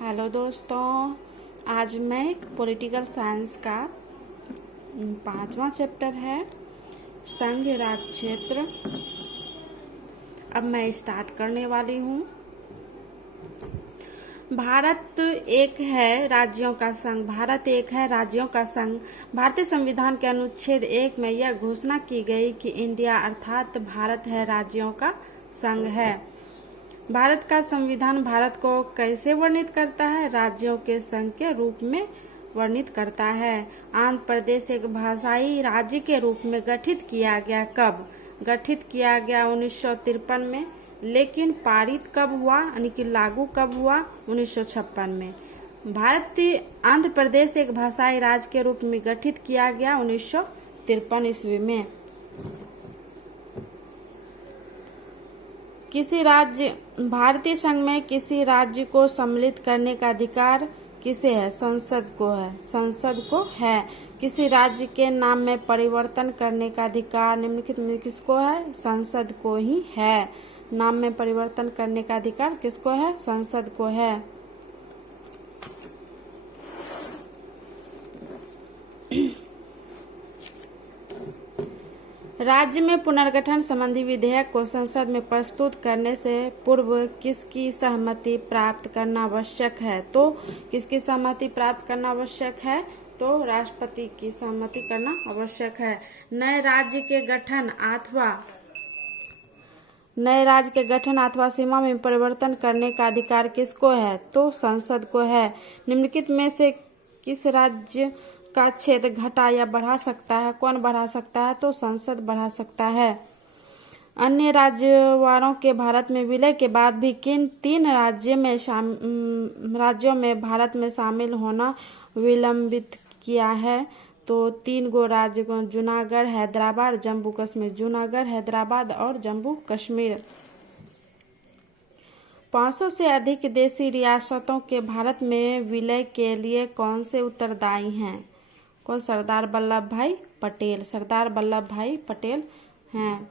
Hello दोस्तों, आज मैं पॉलिटिकल साइंस का 5वां चैप्टर है संघ राज क्षेत्र। अब मैं स्टार्ट करने वाली हूँ। भारत एक है राज्यों का संघ। भारत एक है राज्यों का संघ। भारतीय संविधान के अनुच्छेद 1 में यह घोषणा की गई कि इंडिया अर्थात भारत है राज्यों का संघ है। भारत का संविधान भारत को कैसे वर्णित करता है? राज्यों के संघ के रूप में वर्णित करता है। आंध्र प्रदेश एक भाषाई राज्य के रूप में गठित किया गया। कब गठित किया गया? 1953 में। लेकिन पारित कब हुआ, यानी कि लागू कब हुआ? 1956 में। भारतीय आंध्र प्रदेश एक भाषाई राज्य के रूप में गठित किया गया 1953 ईस्वी में। किसी राज्य भारतीय संघ में किसी राज्य को सम्मिलित करने का अधिकार किसे है? संसद को है। संसद को है। किसी राज्य के नाम में परिवर्तन करने का अधिकार निम्नलिखित में किसको है? संसद को ही है। नाम में परिवर्तन करने का अधिकार किसको है? संसद को है। राज्य में पुनर्गठन संबंधी विधेयक को संसद में प्रस्तुत करने से पूर्व किसकी सहमति प्राप्त करना आवश्यक है? तो किसकी सहमति प्राप्त करना आवश्यक है? तो राष्ट्रपति की सहमति करना आवश्यक है। नए राज्य के गठन अथवा सीमा में परिवर्तन करने का अधिकार किसको है? तो संसद को है। निम्नलिखित में से किस राज्य का क्षेत्र घटा या बढ़ा सकता है? कौन बढ़ा सकता है? तो संसद बढ़ा सकता है। अन्य राज्यों के भारत में विलय के बाद भी किन 3 राज्यों में भारत में शामिल होना विलंबित किया है? तो 3 गो राज्य जूनागढ़, हैदराबाद, जम्मू कश्मीर। जूनागढ़, हैदराबाद और जम्मू कश्मीर। 500 से अधिक देशी रियासतों के भारत में विलय के लिए कौन से उत्तरदायी हैं? कौन? सरदार वल्लभ भाई पटेल। सरदार वल्लभ भाई पटेल हैं।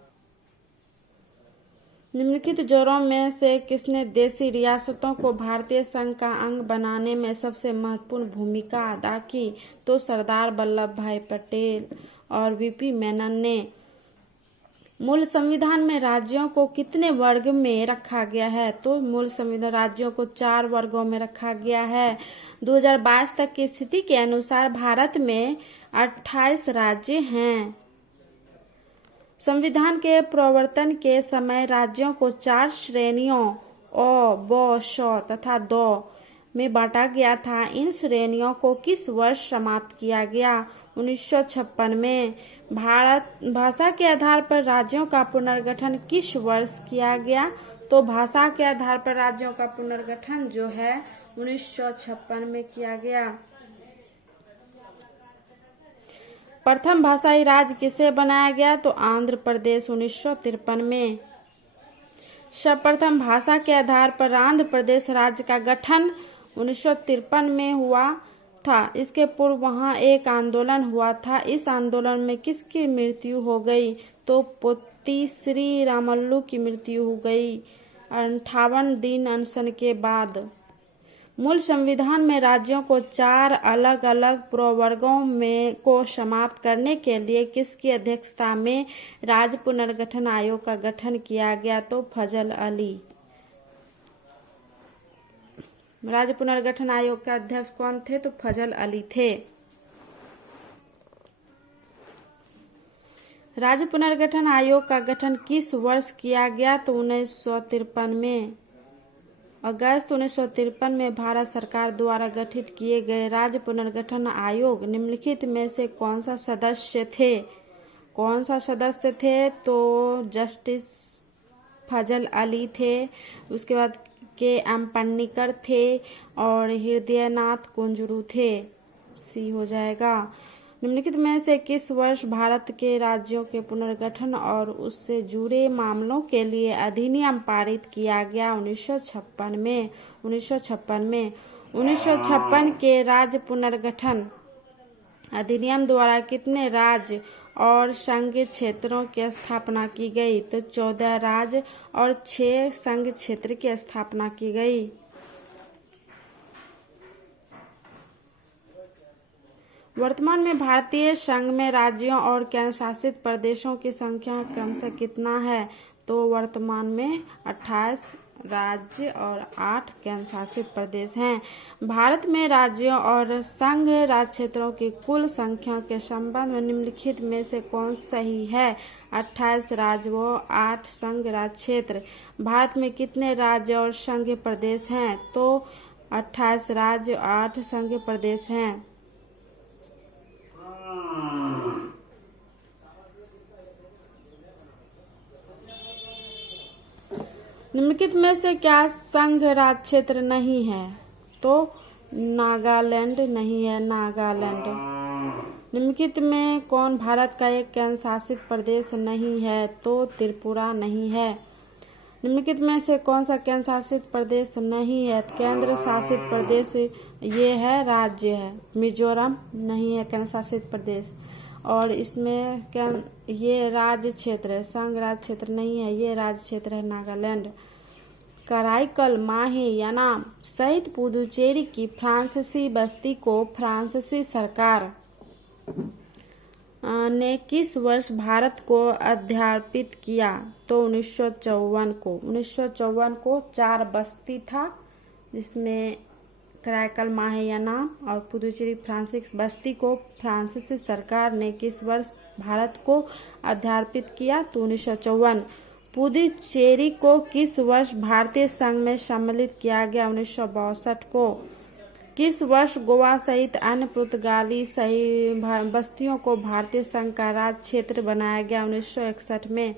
निम्नलिखित जोड़ों में से किसने देशी रियासतों को भारतीय संघ का अंग बनाने में सबसे महत्वपूर्ण भूमिका अदा की? तो सरदार वल्लभ भाई पटेल और वीपी मेनन ने। मूल संविधान में राज्यों को कितने वर्ग में रखा गया है? तो मूल संविधान राज्यों को 4 वर्गों में रखा गया है। 2022 तक की स्थिति के अनुसार भारत में 28 राज्य हैं। संविधान के प्रवर्तन के समय राज्यों को 4 श्रेणियों अ, ब, श तथा द में बांटा गया था। इन श्रेणियों को किस वर्ष समाप्त किया गया? 1956 में। भाषा के आधार पर राज्यों का पुनर्गठन किस वर्ष किया गया? तो भाषा के आधार पर राज्यों का पुनर्गठन जो है 1956 में किया गया। प्रथम भाषाई राज्य किसे बनाया गया? तो आंध्र प्रदेश 1953 में। सर्वप्रथम भाषा के आधार पर आंध्र प्रदेश राज्य का गठन 1953 में हुआ था। इसके पूर्व वहां एक आंदोलन हुआ था। इस आंदोलन में किसकी मृत्यु हो गई? तो पोती श्री रामल्लू की मृत्यु हो गई 58 दिन अनशन के बाद। मूल संविधान में राज्यों को 4 अलग अलग प्रवर्गों में को समाप्त करने के लिए किसकी अध्यक्षता में राज्य पुनर्गठन आयोग का गठन किया गया? तो फजल अली। राज्य पुनर्गठन आयोग के अध्यक्ष कौन थे? तो फजल अली थे। राज्य पुनर्गठन आयोग का गठन किस वर्ष किया गया? तो 1953 में। अगस्त 1953 में भारत सरकार द्वारा गठित किए गए राज्य पुनर्गठन आयोग निम्नलिखित में से कौन सा सदस्य थे? कौन सा सदस्य थे? तो जस्टिस फजल अली थे। उसके बाद के एम पन्नीकर थे और हृदयनाथ कुंजरू थे। सी हो जाएगा। निम्नलिखित में से किस वर्ष भारत के राज्यों के पुनर्गठन और उससे जुड़े मामलों के लिए अधिनियम पारित किया गया? 1956 में। 1956 में। 1956 के राज्य पुनर्गठन अधिनियम द्वारा कितने राज्य और संघ क्षेत्रों की स्थापना की गई? तो 14 राज्य और 6 संघ क्षेत्र की स्थापना की गई। वर्तमान में भारतीय संघ में राज्यों और केंद्र शासित प्रदेशों की संख्या क्रमशः कितना है? तो वर्तमान में 28 राज्य और 8 केंद्र शासित प्रदेश हैं। भारत में राज्यों और संघ राज्य क्षेत्रों की कुल संख्या के संबंध में निम्नलिखित में से कौन सही है? 28 राज्य व 8 संघ राज्य क्षेत्र। भारत में कितने राज्य और संघ प्रदेश हैं? तो 28 राज्य और 8 संघ प्रदेश हैं। निम्नलिखित में से क्या संघ राज्य क्षेत्र नहीं है? तो नागालैंड नहीं है, नागालैंड। निम्नलिखित में कौन भारत का एक केंद्र शासित प्रदेश नहीं है? तो त्रिपुरा नहीं है। निम्नलिखित में से कौन सा केंद्र शासित प्रदेश नहीं है? केंद्र शासित प्रदेश ये है, राज्य है। मिजोरम नहीं है केंद्र शासित प्रदेश। और इसमें ये राज्य क्षेत्र है, संघ राज्य क्षेत्र नहीं है, ये राज्य क्षेत्र है नागालैंड। कराईकल, माहे यानाम सहित पुदुचेरी की फ्रांसीसी बस्ती को फ्रांसीसी सरकार ने किस वर्ष भारत को अध्यार्पित किया? तो 1954 को। 1954 को 4 बस्ती था, जिसमें कराईकल, माहे यानाम और पुदुचेरी फ्रांसीसी बस्ती को फ्रांसीसी सरकार ने किस वर्ष भारत को अध्यार्पित किया? तो 1954। पुदुचेरी को किस वर्ष भारतीय संघ में सम्मिलित किया गया? 1962 को। किस वर्ष गोवा सहित अन्य पुर्तगाली बस्तियों को भारतीय संघ का राज्य क्षेत्र बनाया गया? 1961 में।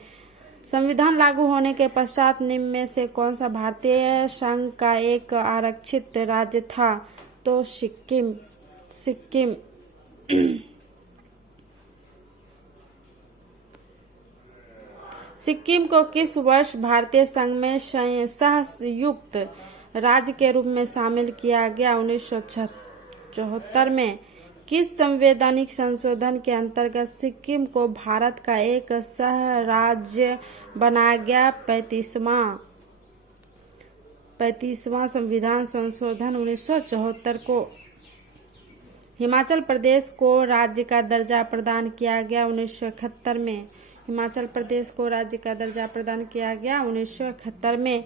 संविधान लागू होने के पश्चात निम्न में से कौन सा भारतीय संघ का एक आरक्षित राज्य था? तो सिक्किम। सिक्किम। सिक्किम को किस वर्ष भारतीय संघ में सहयुक्त राज्य के रूप में शामिल किया गया? 1974 में। किस संवैधानिक संशोधन के अंतर्गत सिक्किम को भारत का एक सह राज्य बनाया गया? 35वां संविधान संशोधन 1974 को। हिमाचल प्रदेश को राज्य का दर्जा प्रदान किया गया 1971 में। हिमाचल प्रदेश को राज्य का दर्जा प्रदान किया गया 1971 में।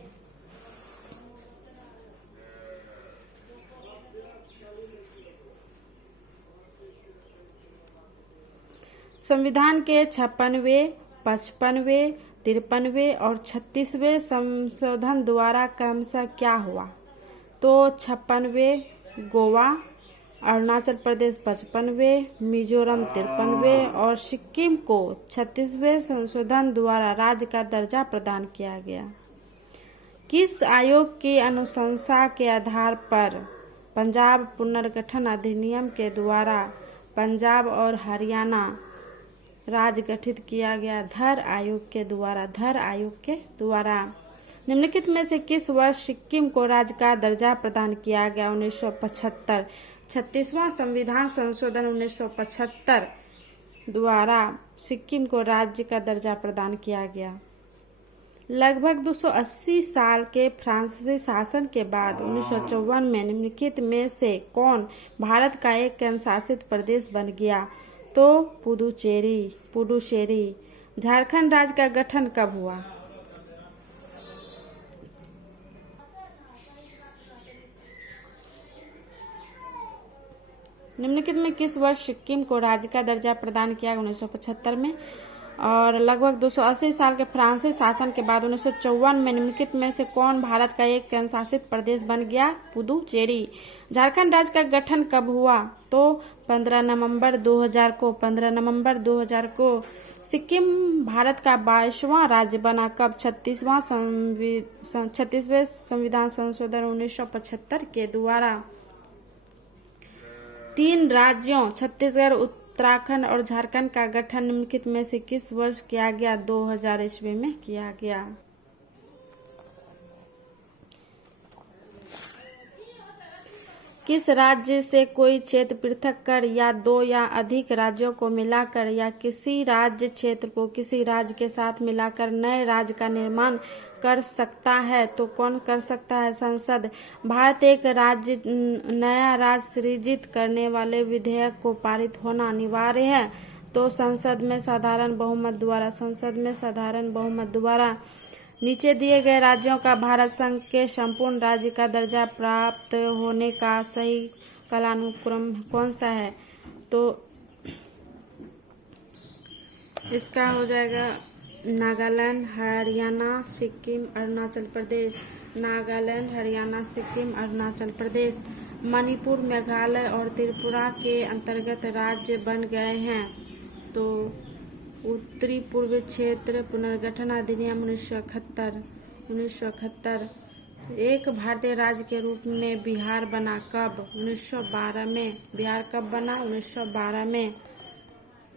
संविधान के 56वें, 55वें, 53वें और 36वें संशोधन द्वारा क्रमशः क्या हुआ? तो 56वें गोवा, अरुणाचल प्रदेश 55वें, मिजोरम 53वें और सिक्किम को 36वें संशोधन द्वारा राज्य का दर्जा प्रदान किया गया। किस आयोग की अनुशंसा के आधार पर पंजाब पुनर्गठन अधिनियम के द्वारा पंजाब और हरियाणा राज्य गठित किया गया? धर आयोग के द्वारा। धर आयोग के द्वारा। निम्नलिखित में से किस वर्ष सिक्किम को राज्य का दर्जा प्रदान किया गया? 1975। 36वां संविधान संशोधन 1975 द्वारा सिक्किम को राज्य का दर्जा प्रदान किया गया। लगभग 280 साल के फ्रांसीसी शासन के बाद 1954 में निम्नलिखित में से कौन भारत का एक केंद्र शासित प्रदेश बन गया? तो पुडुचेरी। झारखंड राज्य का गठन कब हुआ? निम्नलिखित में किस वर्ष सिक्किम को राज्य का दर्जा प्रदान किया? 1975 में। और लगभग 280 साल के फ्रांसीसी शासन के बाद 1954 में निम्नलिखित में से कौन भारत का एक केंद्र शासित प्रदेश बन गया? पुदुचेरी। झारखंड राज्य का गठन कब हुआ? तो 15 नवंबर 2000 को। 15 नवंबर 2000 को। सिक्किम भारत का 22वां राज्य बना कब? 36वें संविधान संशोधन 1975 के द्वारा। 3 राज्यों छत्तीसगढ़, उत्तराखंड और झारखंड का गठन निम्नलिखित में से किस वर्ष किया गया? 2000 ईस्वी में किया गया। किस राज्य से कोई क्षेत्र पृथक कर या दो या अधिक राज्यों को मिलाकर या किसी राज्य क्षेत्र को किसी राज्य के साथ मिलाकर नए राज्य का निर्माण कर सकता है? तो कौन कर सकता है? संसद। भारत एक राज्य नया राज्य सृजित करने वाले विधेयक को पारित होना अनिवार्य है तो संसद में साधारण बहुमत द्वारा। संसद में साधारण बहुमत द्वारा। नीचे दिए गए राज्यों का भारत संघ के संपूर्ण राज्य का दर्जा प्राप्त होने का सही कालानुक्रम कौन सा है? तो इसका हो जाएगा नागालैंड, हरियाणा, सिक्किम, अरुणाचल प्रदेश। नागालैंड, हरियाणा, सिक्किम, अरुणाचल प्रदेश। मणिपुर, मेघालय और त्रिपुरा के अंतर्गत राज्य बन गए हैं। तो उत्तरी पूर्वी क्षेत्र पुनर्गठन अधिनियम 1971। एक भारतीय राज्य के रूप में बिहार बना कब? 1912 में। बिहार कब बना? 1912 में।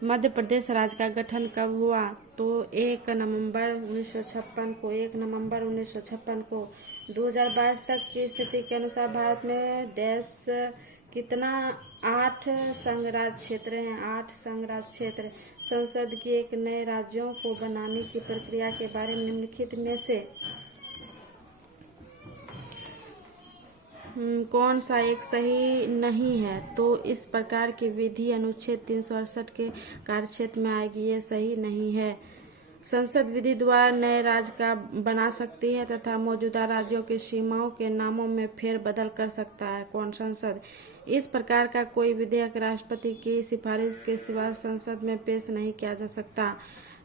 मध्य प्रदेश राज्य का गठन कब हुआ? तो 1 नवंबर 1956 को। 1 नवंबर 1956 को। 2022 तक की स्थिति के अनुसार भारत में देश कितना 8 संघ राज्य क्षेत्र हैं। 8 संघ राज्य क्षेत्र। संसद की एक नए राज्यों को बनाने की प्रक्रिया के बारे में निम्नलिखित में से कौन सा एक सही नहीं है? तो इस प्रकार की विधि अनुच्छेद 368 के कार्यक्षेत्र में आएगी। ये सही नहीं है। संसद विधि द्वारा नए राज्य का बना सकती है तथा मौजूदा राज्यों की सीमाओं के नामों में फेरबदल कर सकता है। कौन? संसद। इस प्रकार का कोई विधेयक राष्ट्रपति की सिफारिश के सिवा संसद में पेश नहीं किया जा सकता।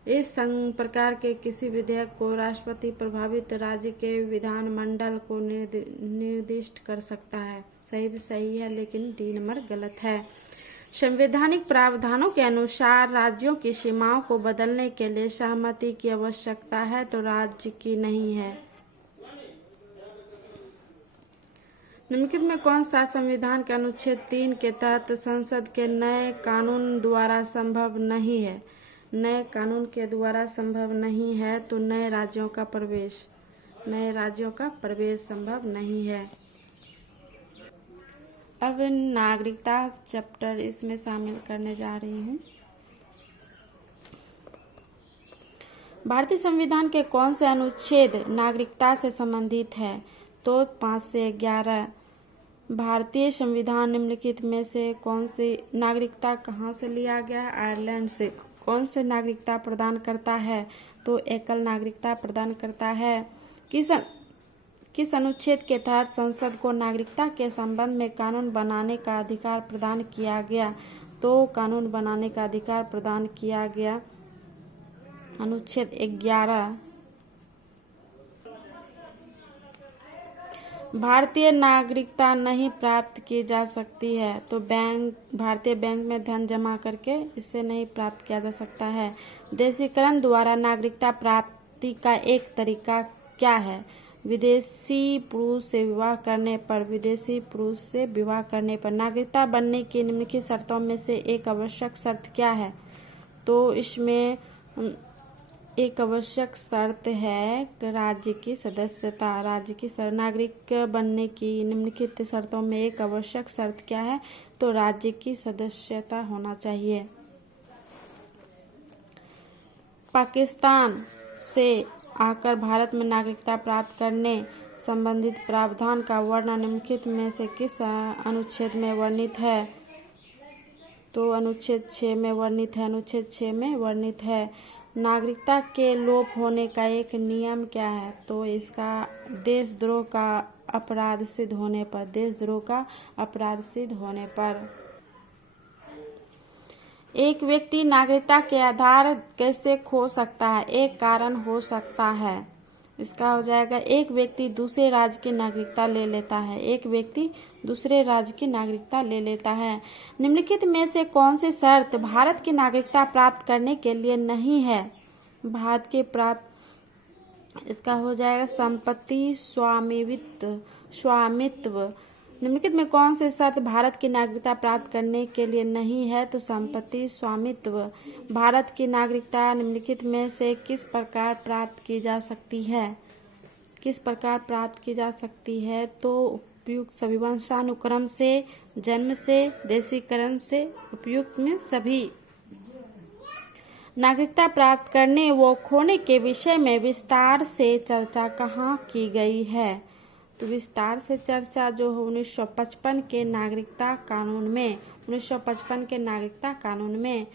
इस प्रकार के किसी विधेयक को राष्ट्रपति प्रभावित राज्य के विधानमंडल को निर्दिष्ट कर सकता है। सही है, लेकिन डी नंबर गलत है। संवैधानिक प्रावधानों के अनुसार राज्यों की सीमाओं को बदलने के लिए सहमति की आवश्यकता है तो राज्य की नहीं है। निम्नलिखित में कौन सा संविधान के अनुच्छेद 3 के तहत संसद के नए कानून द्वारा संभव नहीं है? नए कानून के द्वारा संभव नहीं है तो नए राज्यों का प्रवेश संभव नहीं है। अब नागरिकता चैप्टर इसमें शामिल करने जा रही हूँ। भारतीय संविधान के कौन से अनुच्छेद नागरिकता से संबंधित है? तो 5 से 11। भारतीय संविधान निम्नलिखित में से कौन सी नागरिकता कहाँ से लिया गया? आयरलैंड से। कौन से नागरिकता प्रदान करता है? तो एकल नागरिकता प्रदान करता है। किस अनुच्छेद के तहत संसद को नागरिकता के संबंध में कानून बनाने का अधिकार प्रदान किया गया? तो कानून बनाने का अधिकार प्रदान किया गया अनुच्छेद 11। भारतीय नागरिकता नहीं प्राप्त की जा सकती है तो भारतीय बैंक में धन जमा करके इसे नहीं प्राप्त किया जा सकता है। देशीकरण द्वारा नागरिकता प्राप्ति का एक तरीका क्या है? विदेशी पुरुष से विवाह करने पर नागरिकता बनने की निम्नलिखित शर्तों में से एक आवश्यक शर्त क्या है? तो इसमें एक आवश्यक शर्त है राज्य की सदस्यता। नागरिक बनने की निम्नलिखित शर्तों में एक आवश्यक शर्त क्या है? तो राज्य की सदस्यता होना चाहिए। पाकिस्तान से आकर भारत में नागरिकता प्राप्त करने संबंधित प्रावधान का वर्णन निम्नलिखित में से किस अनुच्छेद में वर्णित है? तो अनुच्छेद 6 में वर्णित है। अनुच्छेद 6 में वर्णित है। नागरिकता के लोप होने का एक नियम क्या है? तो इसका देशद्रोह का अपराध सिद्ध होने पर। एक व्यक्ति नागरिकता के आधार कैसे खो सकता है? एक कारण हो सकता है। इसका हो जाएगा एक व्यक्ति दूसरे राज्य की नागरिकता ले लेता है। निम्नलिखित में से कौन सी शर्त भारत की नागरिकता प्राप्त करने के लिए नहीं है? इसका हो जाएगा संपत्ति स्वामित्व। निम्नलिखित में कौन सी शर्त भारत की नागरिकता प्राप्त करने के लिए नहीं है? तो संपत्ति स्वामित्व। भारत की नागरिकता निम्नलिखित में से किस प्रकार प्राप्त की जा सकती है? तो उपयुक्त सभी वंशानुक्रम से, जन्म से, देशीकरण से उपयुक्त में सभी। नागरिकता प्राप्त करने व खोने के विषय में विस्तार से चर्चा कहाँ की गई है? तो विस्तार से चर्चा जो है 1955 के नागरिकता कानून में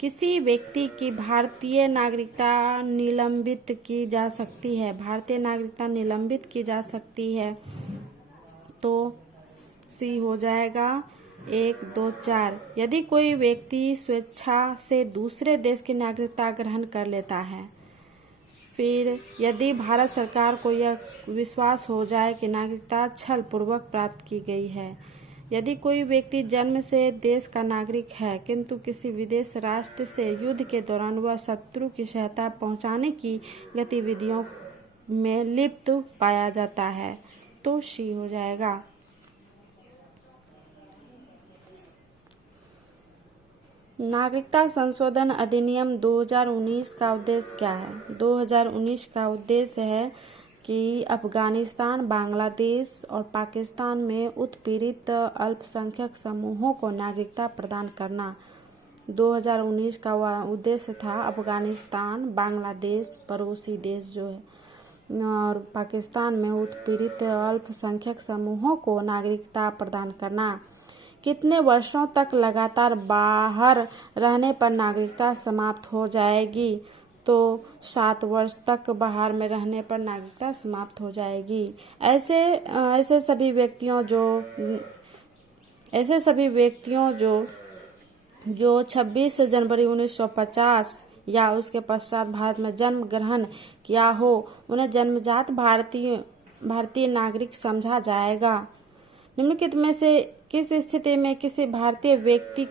किसी व्यक्ति की भारतीय नागरिकता निलंबित की जा सकती है। भारतीय नागरिकता निलंबित की जा सकती है। तो सी हो जाएगा 1, 2, 4। यदि कोई व्यक्ति स्वेच्छा से दूसरे देश की नागरिकता ग्रहण कर लेता है। फिर यदि भारत सरकार को यह विश्वास हो जाए कि नागरिकता छल पूर्वक प्राप्त की गई है। यदि कोई व्यक्ति जन्म से देश का नागरिक है किंतु किसी विदेश राष्ट्र से युद्ध के दौरान वह शत्रु की सहायता पहुंचाने की गतिविधियों में लिप्त पाया जाता है, तो सी हो जाएगा। नागरिकता संशोधन अधिनियम 2019 का उद्देश्य क्या है? 2019 का उद्देश्य है कि अफगानिस्तान, बांग्लादेश और पाकिस्तान में उत्पीड़ित अल्पसंख्यक समूहों को नागरिकता प्रदान करना। 2019 का उद्देश्य था अफगानिस्तान, बांग्लादेश, पड़ोसी देश जो है, और पाकिस्तान में उत्पीड़ित अल्पसंख्यक समूहों को नागरिकता प्रदान करना। कितने वर्षों तक लगातार बाहर रहने पर नागरिकता समाप्त हो जाएगी? तो 7 वर्ष तक बाहर में रहने पर नागरिकता समाप्त हो जाएगी। ऐसे सभी व्यक्तियों जो 26 जनवरी 1950 या उसके पश्चात भारत में जन्म ग्रहण किया हो, उन्हें जन्मजात भारतीय नागरिक समझा जाएगा। निम्नलिखित में से किस स्थिति में किसी भारतीय व्यक्ति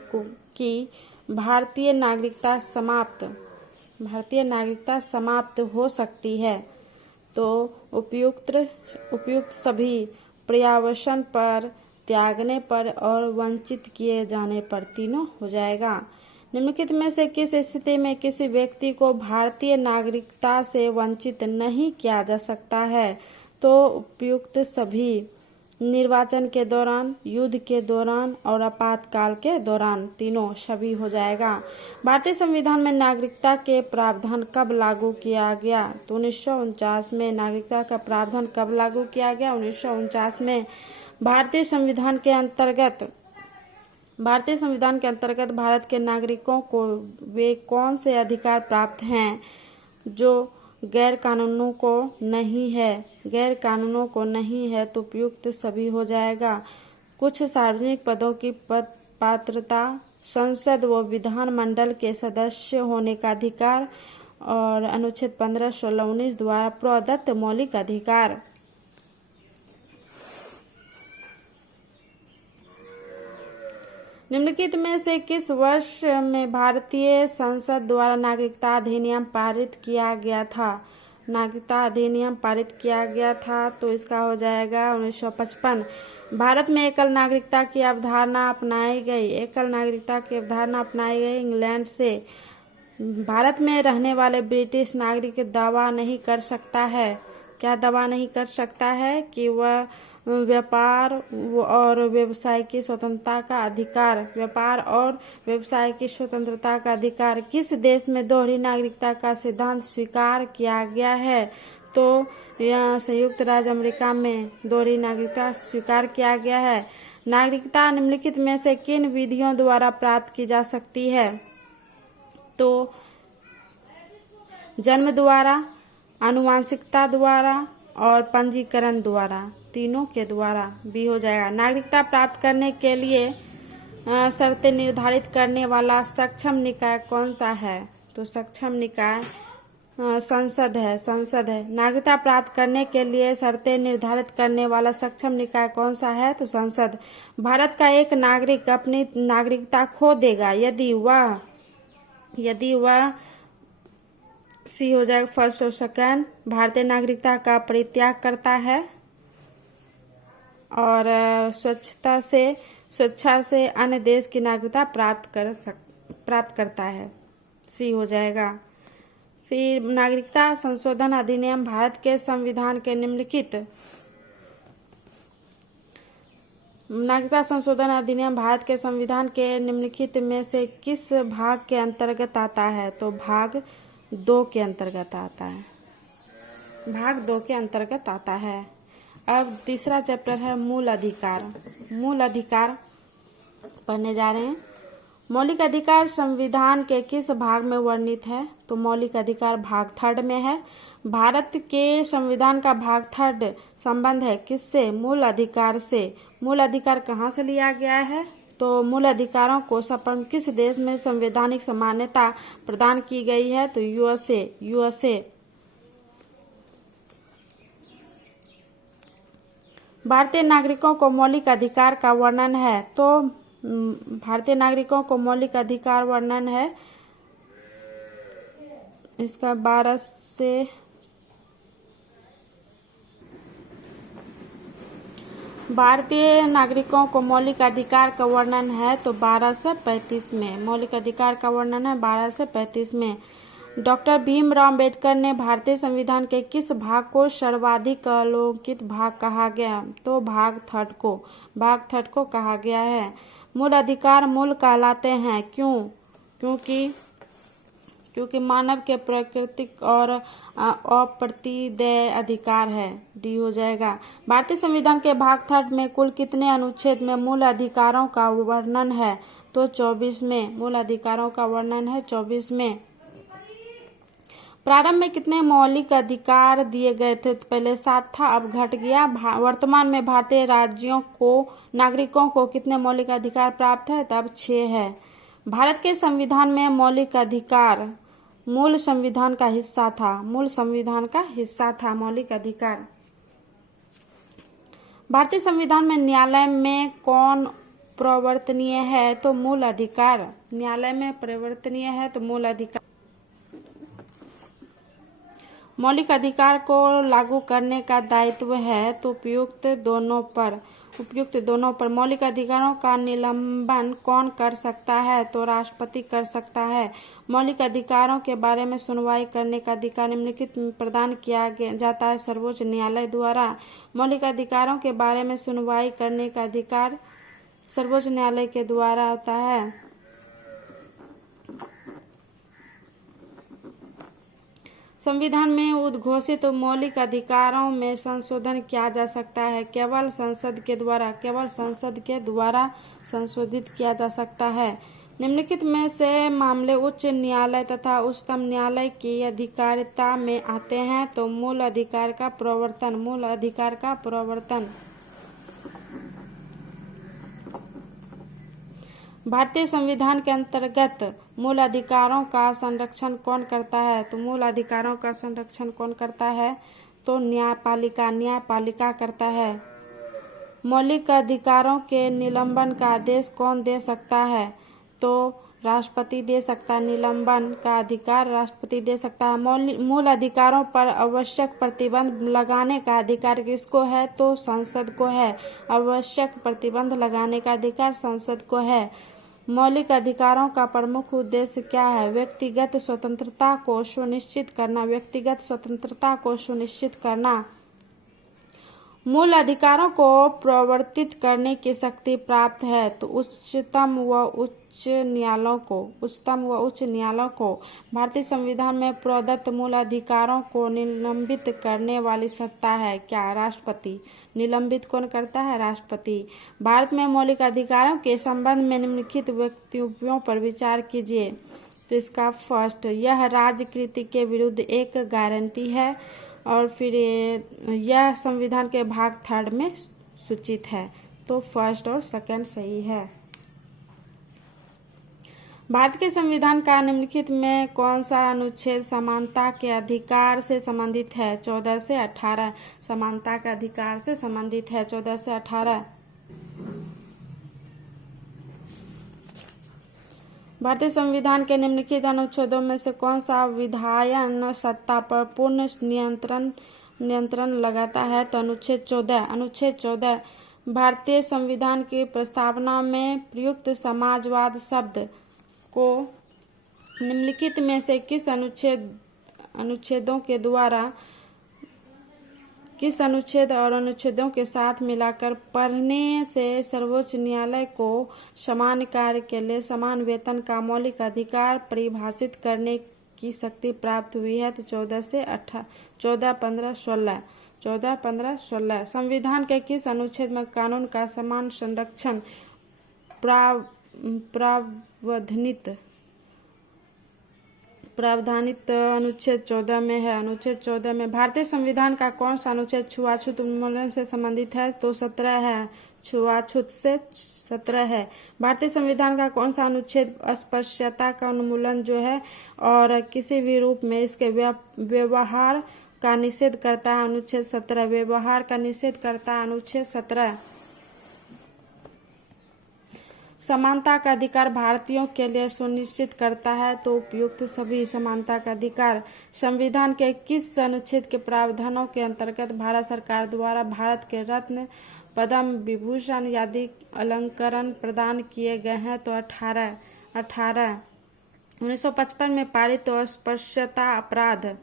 की भारतीय नागरिकता समाप्त हो सकती है? तो उपयुक्त सभी पर्यावसन पर, त्यागने पर और वंचित किए जाने पर, तीनों हो जाएगा। निम्नलिखित में से किस स्थिति में किसी व्यक्ति को भारतीय नागरिकता से वंचित नहीं किया जा सकता है? तो उपयुक्त सभी, निर्वाचन के दौरान, युद्ध के दौरान और आपातकाल के दौरान, तीनों सभी हो जाएगा। भारतीय संविधान में नागरिकता के प्रावधान कब लागू किया गया? तो 1949 में नागरिकता का प्रावधान कब लागू किया गया? 1949 में। भारतीय संविधान के अंतर्गत भारत के नागरिकों को वे कौन से अधिकार प्राप्त हैं जो गैर कानूनों को नहीं है? तो उपयुक्त सभी हो जाएगा। कुछ सार्वजनिक पदों की पात्रता, संसद व विधान मंडल के सदस्य होने का अधिकार और अनुच्छेद 15, 16, 19 द्वारा प्रदत्त मौलिक अधिकार। निम्नलिखित में से किस वर्ष में भारतीय संसद द्वारा नागरिकता अधिनियम पारित किया गया था? नागरिकता अधिनियम पारित किया गया था, तो इसका हो जाएगा 1955। भारत में एकल नागरिकता की अवधारणा अपनाई गई। इंग्लैंड से। भारत में रहने वाले ब्रिटिश नागरिक दावा नहीं कर सकता है। क्या दावा नहीं कर सकता है? कि वह व्यापार और व्यवसाय की स्वतंत्रता का अधिकार किस देश में दोहरी नागरिकता का सिद्धांत स्वीकार किया गया है? तो यह संयुक्त राज्य अमेरिका में दोहरी नागरिकता स्वीकार किया गया है। नागरिकता निम्नलिखित में से किन विधियों द्वारा प्राप्त की जा सकती है? तो जन्म द्वारा, आनुवंशिकता द्वारा और पंजीकरण द्वारा, तीनों के द्वारा। बी हो जाएगा। नागरिकता प्राप्त करने के लिए शर्तें निर्धारित करने वाला सक्षम निकाय कौन सा है? तो सक्षम निकाय संसद है। नागरिकता प्राप्त करने के लिए शर्तें निर्धारित करने वाला सक्षम निकाय कौन सा है? तो संसद। भारत का एक नागरिक अपनी नागरिकता खो देगा यदि वह सी हो जाएगा फर्स्ट और सेकंड, भारतीय नागरिकता का परित्याग करता है और स्वेच्छा से अन्य देश की नागरिकता प्राप्त करता है। सी हो जाएगा। फिर नागरिकता संशोधन अधिनियम भारत के संविधान के निम्नलिखित नागरिकता संशोधन अधिनियम भारत के संविधान के निम्नलिखित में से किस भाग के अंतर्गत आता है? तो भाग 2 के अंतर्गत आता है। भाग 2 के अंतर्गत आता है। अब तीसरा चैप्टर है मूल अधिकार। मूल अधिकार पढ़ने जा रहे हैं। मौलिक अधिकार संविधान के किस भाग में वर्णित है? तो मौलिक अधिकार भाग 3 में है। भारत के संविधान का भाग 3 संबंध है किससे? मूल अधिकार से। मूल अधिकार कहाँ से लिया गया है? तो मूल अधिकारों को संपन्न किस देश में संवैधानिक मान्यता प्रदान की गई है? तो यूएसए। भारतीय नागरिकों को मौलिक अधिकार का वर्णन है। तो भारतीय नागरिकों को मौलिक अधिकार वर्णन है इसका 12 से भारतीय नागरिकों को मौलिक अधिकार का वर्णन है तो 12 से 35 में। मौलिक अधिकार का वर्णन है 12 से 35 में। डॉक्टर भीमराव अंबेडकर ने भारतीय संविधान के किस भाग को सर्वाधिक अवलोकित भाग कहा गया? तो भाग 3 को कहा गया है। मूल अधिकार मूल कहलाते हैं क्यों? क्योंकि मानव के प्राकृतिक और अप्रतिदेय अधिकार है। डी हो जाएगा। भारतीय संविधान के भाग 3 में कुल कितने अनुच्छेद में मूल अधिकारों का वर्णन है? तो 24 में। मूल अधिकारों का वर्णन है 24 में। प्रारंभ में कितने मौलिक अधिकार दिए गए थे? तो पहले 7 था, अब घट गया। वर्तमान में भारतीय राज्यों को नागरिकों को कितने मौलिक अधिकार प्राप्त है? तब 6 है। भारत के संविधान में मौलिक अधिकार मूल संविधान का हिस्सा था। मूल संविधान का हिस्सा था मौलिक अधिकार। भारतीय संविधान में न्यायालय में कौन प्रवर्तनीय है? तो मूल अधिकार। न्यायालय में प्रवर्तनीय है तो मूल अधिकार। मौलिक अधिकार को लागू करने का दायित्व है तो उपयुक्त दोनों पर। मौलिक अधिकारों का निलंबन कौन कर सकता है? तो राष्ट्रपति कर सकता है। मौलिक अधिकारों के बारे में सुनवाई करने का अधिकार निम्नलिखित में प्रदान किया जाता है सर्वोच्च न्यायालय द्वारा। मौलिक अधिकारों के बारे में सुनवाई करने का अधिकार सर्वोच्च न्यायालय के द्वारा होता है। संविधान में उद्घोषित मौलिक अधिकारों में संशोधन किया जा सकता है केवल संसद के द्वारा संशोधित किया जा सकता है। निम्नलिखित में से मामले उच्च न्यायालय तथा उच्चतम न्यायालय की अधिकारिता में आते हैं तो मूल अधिकार का प्रवर्तन। भारतीय संविधान के अंतर्गत मूल अधिकारों का संरक्षण कौन करता है? तो मूल अधिकारों का संरक्षण कौन करता है? तो न्यायपालिका करता है। मौलिक अधिकारों के निलंबन का आदेश कौन दे सकता है? तो राष्ट्रपति दे सकता है। निलंबन का अधिकार राष्ट्रपति दे सकता है। मूल अधिकारों पर आवश्यक प्रतिबंध लगाने का अधिकार किसको है? तो संसद को है। आवश्यक प्रतिबंध लगाने का अधिकार संसद को है। मौलिक अधिकारों का प्रमुख उद्देश्य क्या है? व्यक्तिगत स्वतंत्रता को सुनिश्चित करना। मूल अधिकारों को प्रवर्तित करने की शक्ति प्राप्त है तो उच्चतम व उच्च न्यायालयों को। भारतीय संविधान में प्रदत्त मूल अधिकारों को निलंबित करने वाली सत्ता है क्या? राष्ट्रपति। निलंबित कौन करता है? राष्ट्रपति। भारत में मौलिक अधिकारों के संबंध में निम्नलिखित वक्तव्यों पर विचार कीजिए। तो इसका फर्स्ट, यह राज्यकृति के विरुद्ध एक गारंटी है। और फिर यह संविधान के भाग 3 में सूचित है। तो फर्स्ट और सेकंड सही है। भारत के संविधान का निम्नलिखित में कौन सा अनुच्छेद समानता के अधिकार से संबंधित है? 14 से 18। समानता के अधिकार से संबंधित है 14 से 18। भारतीय संविधान के निम्नलिखित अनुच्छेदों में से कौन सा विधायन सत्ता पर पूर्ण नियंत्रण लगाता है? तो अनुच्छेद 14। भारतीय संविधान की प्रस्तावना में प्रयुक्त समाजवाद शब्द को निम्नलिखित में से किस अनुच्छेदों के द्वारा किस अनुच्छेद और अनुच्छेदों के साथ मिलाकर पढ़ने से सर्वोच्च न्यायालय को समान कार्य के लिए समान वेतन का मौलिक अधिकार परिभाषित करने की शक्ति प्राप्त हुई है? तो 14-15-16 संविधान के किस अनुच्छेद में कानून का समान संरक्षण प्रावधानित अनुच्छेद 14 में है? अनुच्छेद 14 में भारतीय संविधान का कौन सा अनुच्छेद छुआछूत उन्मूलन से संबंधित है? तो 17 है। छुआछूत से 17 है। भारतीय संविधान का कौन सा अनुच्छेद अस्पृश्यता का उन्मूलन जो है और किसी भी रूप में इसके व्यवहार का निषेध करता है? अनुच्छेद 17 व्यवहार का निषेध करता है। अनुच्छेद 17 समानता का अधिकार भारतीयों के लिए सुनिश्चित करता है? तो उपयुक्त सभी समानता का अधिकार। संविधान के किस अनुच्छेद के प्रावधानों के अंतर्गत भारत सरकार द्वारा भारत के रत्न पद्म विभूषण आदि अलंकरण प्रदान किए गए हैं? तो 18 1955 में पारित अस्पृश्यता अपराध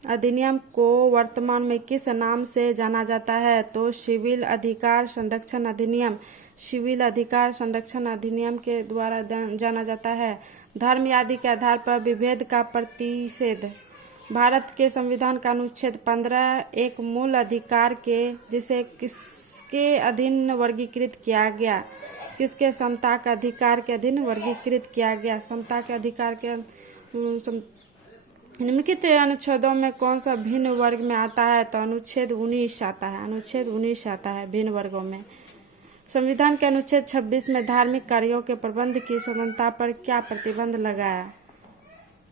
अधिनियम को वर्तमान में किस नाम से जाना जाता है? तो सिविल अधिकार संरक्षण अधिनियम। सिविल अधिकार संरक्षण अधिनियम के द्वारा जाना जाता है। धर्म आदि के आधार पर विभेद का प्रतिषेध। भारत के संविधान का अनुच्छेद 15 एक मूल अधिकार के जिसे किसके अधीन वर्गीकृत किया गया? किसके समता का अधिकार के अधीन वर्गीकृत किया गया? समता के अधिकार के निम्नलिखित अनुच्छेदों में कौन सा भिन्न वर्ग में आता है? तो अनुच्छेद 19 आता है। अनुच्छेद 19 आता है भिन्न वर्गों में। संविधान के अनुच्छेद 26 में धार्मिक कार्यों के प्रबंध की स्वतंत्रता पर क्या प्रतिबंध लगाया?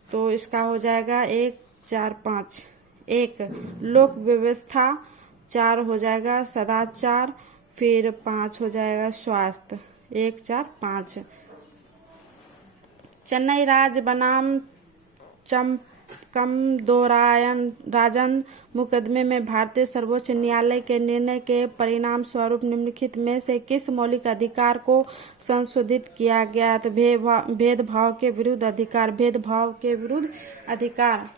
तो इसका हो जाएगा 1, 4, 5। 1 लोक व्यवस्था, 4 हो जाएगा सदाचार, फिर 5 हो जाएगा स्वास्थ्य। 1, 4, 5। चेन्नई राज बनाम राजन मुकदमे में भारतीय सर्वोच्च न्यायालय के निर्णय के परिणाम स्वरूप निम्नलिखित में से किस मौलिक अधिकार को संशोधित किया गया? तो भेदभाव के विरुद्ध अधिकार। भेदभाव के विरुद्ध अधिकार।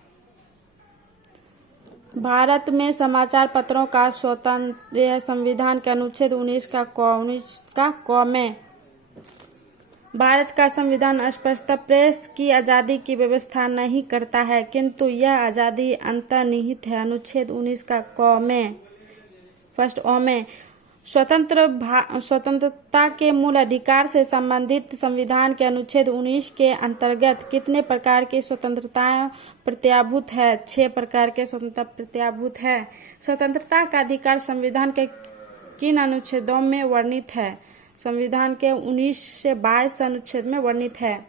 भारत में समाचार पत्रों का स्वतंत्र संविधान के अनुच्छेद 19 का क में भारत का संविधान स्पष्टतः प्रेस की आजादी की व्यवस्था नहीं करता है, किंतु यह आजादी अंतर्निहित है। अनुच्छेद 19 का क में फर्स्ट ओ में स्वतंत्रता के मूल अधिकार से संबंधित संविधान के अनुच्छेद 19 के अंतर्गत कितने प्रकार की स्वतंत्रताएं प्रत्याभूत है? 6 प्रकार के स्वतंत्रता प्रत्याभूत है। स्वतंत्रता का अधिकार संविधान के किन अनुच्छेदों में वर्णित है? संविधान के 19 से 22 अनुच्छेद में वर्णित है।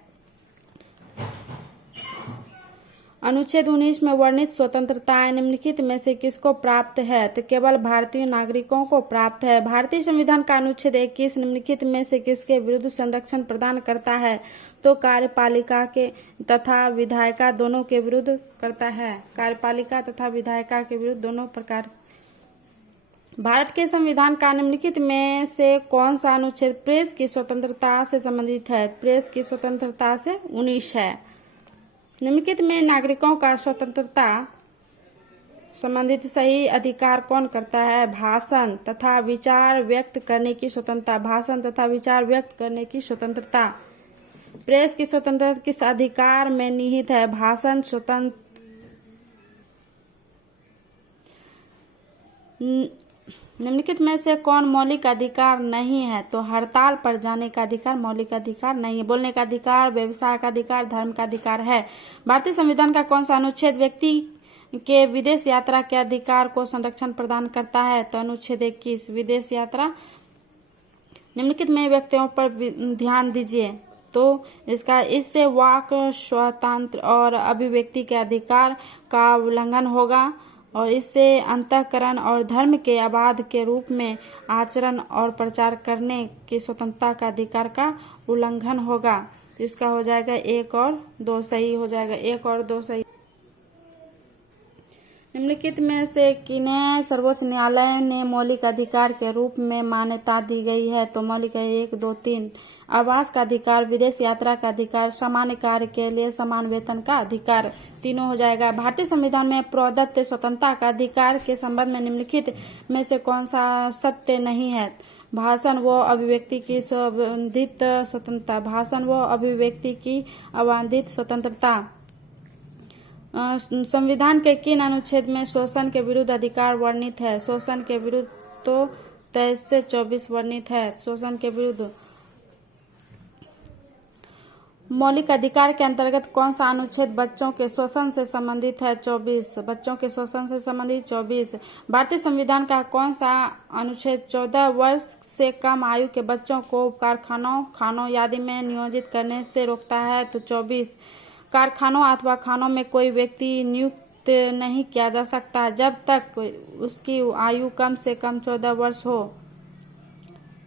अनुच्छेद 19 में वर्णित स्वतंत्रताएं निम्नलिखित में से किसको प्राप्त है? तो केवल भारतीय नागरिकों को प्राप्त है। भारतीय संविधान का अनुच्छेद 21 निम्नलिखित में से किसके विरुद्ध संरक्षण प्रदान करता है? तो कार्यपालिका के तथा विधायिका दोनों के विरुद्ध करता है। कार्यपालिका तथा विधायिका के विरुद्ध दोनों प्रकार। भारत के संविधान का निम्नलिखित में से कौन सा अनुच्छेद प्रेस की स्वतंत्रता से संबंधित है? प्रेस की स्वतंत्रता से 19 है। निम्नलिखित में नागरिकों का स्वतंत्रता संबंधित सही अधिकार कौन करता है? भाषण तथा विचार व्यक्त करने की स्वतंत्रता। भाषण तथा विचार व्यक्त करने की स्वतंत्रता। प्रेस की स्वतंत्रता किस अधिकार में निहित है? भाषण स्वतंत्र। निम्नलिखित में से कौन मौलिक अधिकार नहीं है? तो हड़ताल पर जाने का अधिकार मौलिक अधिकार नहीं है। बोलने का अधिकार, व्यवसाय का अधिकार, धर्म का अधिकार है। भारतीय संविधान का कौन सा अनुच्छेद व्यक्ति के विदेश यात्रा के अधिकार को संरक्षण प्रदान करता है? तो अनुच्छेद 21 विदेश यात्रा। निम्नलिखित में व्यक्तियों पर ध्यान दीजिए। तो इससे वाक स्वातंत्र्य और अभिव्यक्ति के अधिकार का उल्लंघन होगा और इससे अंतःकरण और धर्म के अबाध के रूप में आचरण और प्रचार करने की स्वतंत्रता का अधिकार का उल्लंघन होगा। इसका हो जाएगा 1 और 2 सही हो जाएगा। 1 और 2 सही। निम्नलिखित में से किन्हें सर्वोच्च न्यायालय ने मौलिक अधिकार के रूप में मान्यता दी गई है? तो मौलिक है 1, 2, 3। आवास का अधिकार, विदेश यात्रा का अधिकार, सामान्य कार्य के लिए समान वेतन का अधिकार, तीनों हो जाएगा। भारतीय संविधान में प्रदत्त स्वतंत्रता का अधिकार के संबंध में निम्नलिखित में से कौन सा सत्य नहीं है? भाषण व अभिव्यक्ति की संवैधानिक स्वतंत्रता, भाषण व अभिव्यक्ति की संवैधानिक स्वतंत्रता। संविधान के किन अनुच्छेद में शोषण के विरुद्ध अधिकार वर्णित है? शोषण के विरुद्ध तो 23 से 24 वर्णित है। शोषण के विरुद्ध मौलिक अधिकार के अंतर्गत कौन सा अनुच्छेद बच्चों के शोषण से संबंधित है? 24। बच्चों के शोषण से संबंधित 24। भारतीय संविधान का कौन सा अनुच्छेद 14 वर्ष से कम आयु के बच्चों को कारखानों, खानों आदि में नियोजित करने से रोकता है? तो 24। कारखानों अथवा खानों में कोई व्यक्ति नियुक्त नहीं किया जा सकता जब तक उसकी आयु कम से कम 14 वर्ष हो।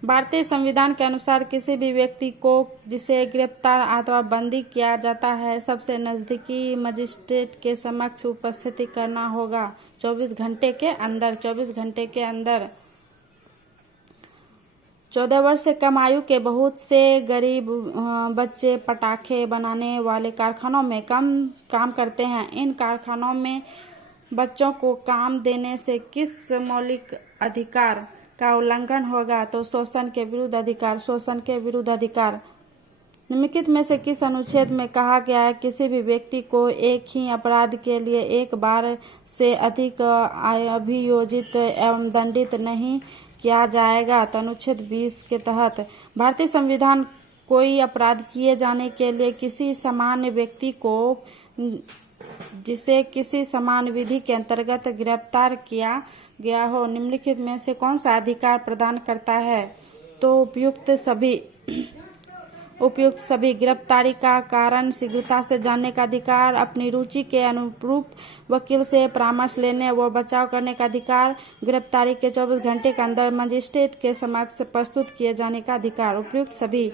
भारतीय संविधान के अनुसार किसी भी व्यक्ति को जिसे गिरफ्तार अथवा बंदी किया जाता है सबसे नजदीकी मजिस्ट्रेट के समक्ष उपस्थिति करना होगा 24 घंटे के अंदर। 24 घंटे के अंदर। 14 वर्ष से कम आयु के बहुत से गरीब बच्चे पटाखे बनाने वाले कारखानों में काम करते हैं। इन कारखानों में बच्चों को काम देने से किस मौलिक अधिकार का उल्लंघन होगा? तो शोषण के विरुद्ध अधिकार। शोषण के विरुद्ध अधिकार। निम्नलिखित में से किस अनुच्छेद में कहा गया है किसी भी व्यक्ति को एक ही अपराध के लिए एक बार से अधिक अभियोजित एवं दंडित नहीं किया जाएगा? तो अनुच्छेद 20 के तहत भारतीय संविधान कोई अपराध किए जाने के लिए किसी सामान्य व्यक्ति को जिसे किसी समान विधि के अंतर्गत गिरफ्तार किया गया हो निम्नलिखित में से कौन सा अधिकार प्रदान करता है? तो उपयुक्त सभी गिरफ्तारी का कारण शीघ्रता से जानने का अधिकार, अपनी रुचि के अनुरूप वकील से परामर्श लेने व बचाव करने का अधिकार, गिरफ्तारी के 24 घंटे के अंदर मजिस्ट्रेट के समक्ष प्रस्तुत किए जाने का अधिकार। उपयुक्त सभी।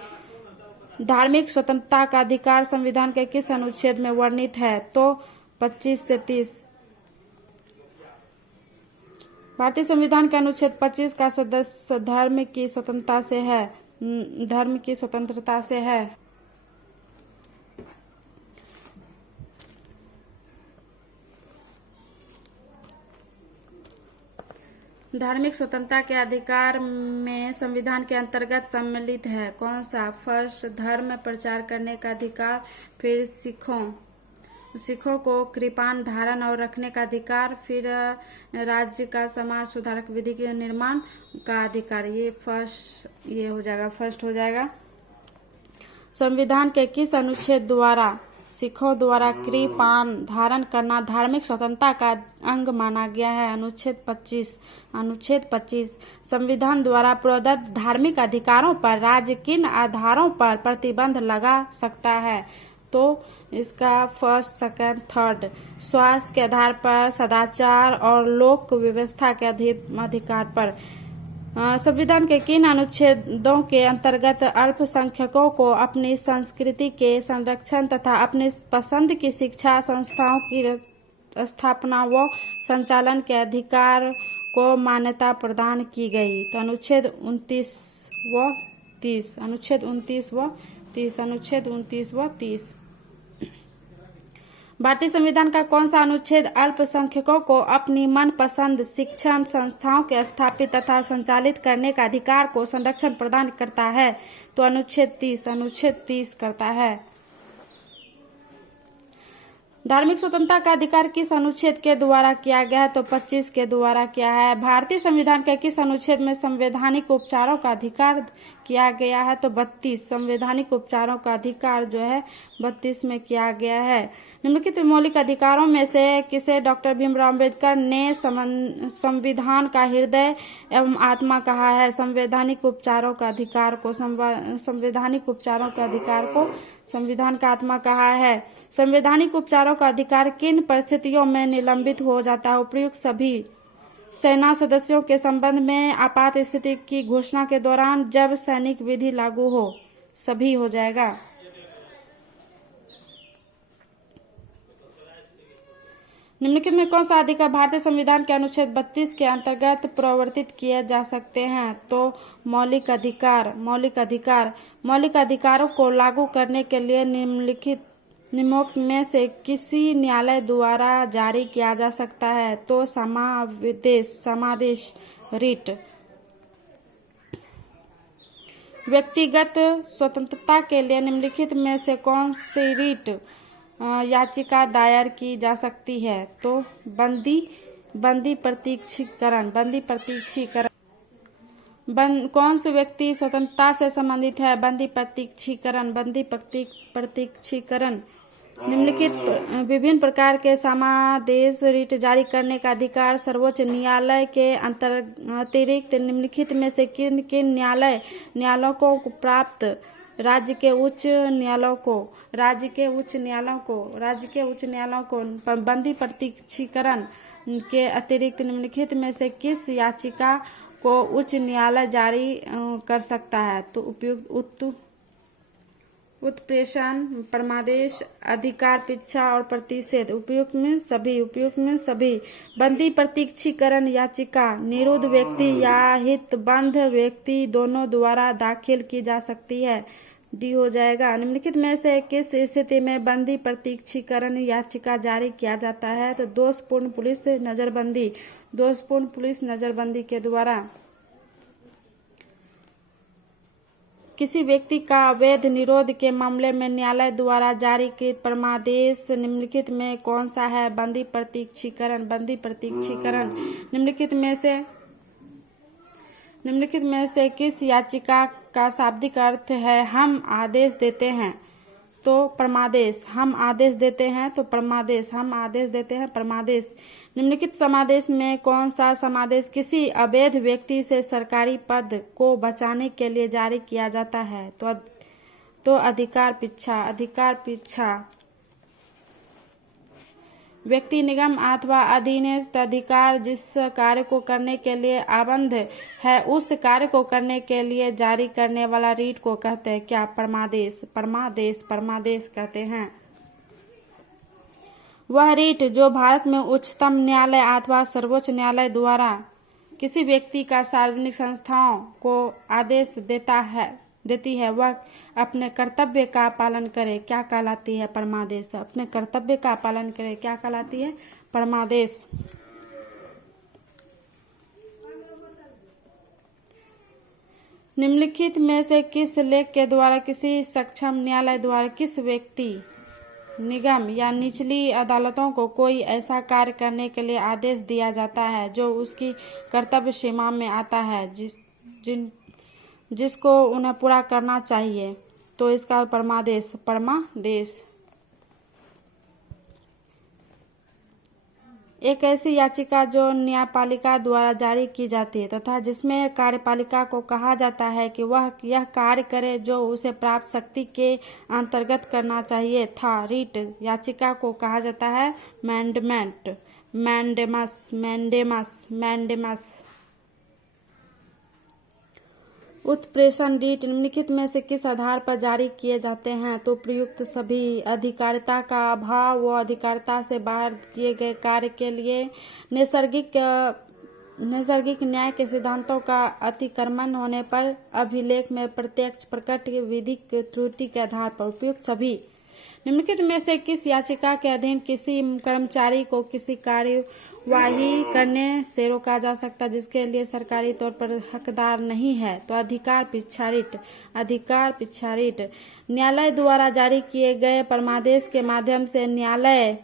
धार्मिक स्वतंत्रता का अधिकार संविधान के किस अनुच्छेद में वर्णित है? तो 25 से 30। भारतीय संविधान के अनुच्छेद 25 का सदस्य धर्म की स्वतंत्रता से है। धर्म की स्वतंत्रता से है। धार्मिक स्वतंत्रता के अधिकार में संविधान के अंतर्गत सम्मिलित है कौन सा? फर्स्ट, धर्म प्रचार करने का अधिकार। फिर सिखों को कृपाण धारण और रखने का अधिकार। फिर राज्य का समाज सुधारक विधि के निर्माण का अधिकार। ये हो जाएगा, फर्स्ट हो जाएगा। संविधान के किस अनुच्छेद द्वारा सिखों द्वारा कृपाण धारण करना धार्मिक स्वतंत्रता का अंग माना गया है? अनुच्छेद 25। अनुच्छेद 25। संविधान द्वारा प्रदत्त धार्मिक अधिकारों पर राज्य किन आधारों पर प्रतिबंध लगा सकता है? तो इसका फर्स्ट, सेकंड, थर्ड। स्वास्थ्य के आधार पर, सदाचार और लोक व्यवस्था के अधिकार पर। संविधान के किन अनुच्छेदों के अंतर्गत अल्पसंख्यकों को अपनी संस्कृति के संरक्षण तथा अपनी पसंद की शिक्षा संस्थाओं की स्थापना व संचालन के अधिकार को मान्यता प्रदान की गई? तो अनुच्छेद 29 व 30। अनुच्छेद 29 व 30। अनुच्छेद 29 व 30। भारतीय संविधान का कौन सा अनुच्छेद अल्पसंख्यकों को अपनी मनपसंद शिक्षण संस्थाओं के स्थापित तथा संचालित करने का अधिकार को संरक्षण प्रदान करता है? तो अनुच्छेद 30। अनुच्छेद 30 करता है। धार्मिक स्वतंत्रता का अधिकार किस अनुच्छेद के द्वारा किया गया है? तो 25 के द्वारा किया है। भारतीय संविधान के किस अनुच्छेद में संवैधानिक उपचारों का अधिकार किया गया है? तो 32। संवैधानिक उपचारों का अधिकार जो है 32 में किया गया है। निम्नलिखित मौलिक अधिकारों में से किसे डॉक्टर भीमराव अम्बेडकर ने संविधान का हृदय एवं आत्मा कहा है? संवैधानिक उपचारों का अधिकार को संवैधानिक उपचारों के अधिकार को संविधान का आत्मा कहा है। संवैधानिक उपचारों का अधिकार किन परिस्थितियों में निलंबित हो जाता है? उपयुक्त सभी। सेना सदस्यों के संबंध में आपात स्थिति की घोषणा के दौरान जब सैनिक विधि लागू हो। सभी हो जाएगा। निम्नलिखित में कौन सा अधिकार भारतीय संविधान के अनुच्छेद 32 के अंतर्गत प्रवर्तित किए जा सकते हैं? तो मौलिक अधिकार। मौलिक अधिकारों को लागू करने के लिए निम्नलिखित में से किसी न्यायालय द्वारा जारी किया जा सकता है? तो समादेश रिट। व्यक्तिगत स्वतंत्रता के लिए निम्नलिखित में से कौन सी रिट याचिका दायर की जा सकती है? तो बंदी प्रतीक्षीकरण। कौन से व्यक्ति स्वतंत्रता से संबंधित है? बंदी प्रतीक्षीकरण। निम्नलिखित विभिन्न प्रकार के समादेश रिट जारी करने का अधिकार सर्वोच्च न्यायालय के अतिरिक्त निम्नलिखित में से किन किन न्यायालयों को प्राप्त? राज्य के उच्च न्यायालयों को बंदी प्रतीक्षीकरण के अतिरिक्त निम्नलिखित में से किस याचिका को उच्च न्यायालय जारी कर सकता है? तो उत्प्रेषण, परमादेश, अधिकार पीछा और प्रतिषेध। उपयुक्त में सभी। बंदी प्रतीक्षीकरण याचिका निरुद्ध व्यक्ति या हितबद्ध व्यक्ति दोनों द्वारा दाखिल की जा सकती है। डी हो जाएगा। निम्नलिखित में से किस स्थिति में बंदी प्रतीक्षीकरण याचिका जारी किया जाता है? तो दोषपूर्ण पुलिस नजरबंदी के द्वारा। किसी व्यक्ति का अवैध निरोध के मामले में न्यायालय द्वारा जारी कृत परमादेश निम्नलिखित में कौन सा है? बंदी प्रतीक्षीकरण। निम्नलिखित में से किस याचिका का शाब्दिक अर्थ है हम आदेश देते हैं? तो प्रमादेश। प्रमादेश। निम्नलिखित समादेश में कौन सा समादेश किसी अवैध व्यक्ति से सरकारी पद को बचाने के लिए जारी किया जाता है? तो अधिकार पीछा। व्यक्ति, निगम अथवा अधीनस्थ अधिकार जिस कार्य को करने के लिए आबद्ध है उस कार्य को करने के लिए जारी करने वाला रीट को कहते हैं क्या? प्रमादेश कहते हैं। वह रीट जो भारत में उच्चतम न्यायालय अथवा सर्वोच्च न्यायालय द्वारा किसी व्यक्ति का सार्वजनिक संस्थाओं को आदेश देती है वह अपने कर्तव्य का पालन करे क्या कहलाती है? परमादेश। अपने कर्तव्य का पालन करे क्या कहलाती है? परमादेश। निम्नलिखित में से किस लेख के द्वारा किसी सक्षम न्यायालय द्वारा किस व्यक्ति, निगम या निचली अदालतों को कोई ऐसा कार्य करने के लिए आदेश दिया जाता है जो उसकी कर्तव्य सीमा में आता है जिसको उन्हें पूरा करना चाहिए? तो इसका परमादेश। एक ऐसी याचिका जो न्यायपालिका द्वारा जारी की जाती है तथा जिसमें कार्यपालिका को कहा जाता है कि वह यह कार्य करे जो उसे प्राप्त शक्ति के अंतर्गत करना चाहिए था। रीट याचिका को कहा जाता है मैंडेमस। उत्प्रेषण रीट निम्नलिखित में से किस आधार पर जारी किए जाते हैं? तो प्रयुक्त सभी। अधिकारिता का अभाव व अधिकारिता से बाहर किए गए कार्य के लिए नैसर्गिक न्याय के सिद्धांतों का अतिक्रमण होने पर अभिलेख में प्रत्यक्ष प्रकट विधिक त्रुटि के आधार पर। उपयुक्त सभी। निम्नलिखित में से किस याचिका के अधीन किसी कर्मचारी को किसी कार्यवाही करने से रोका जा सकता है जिसके लिए सरकारी तौर पर हकदार नहीं है? तो अधिकार पीछा रीट। न्यायालय द्वारा जारी किए गए परमादेश के माध्यम से न्यायालय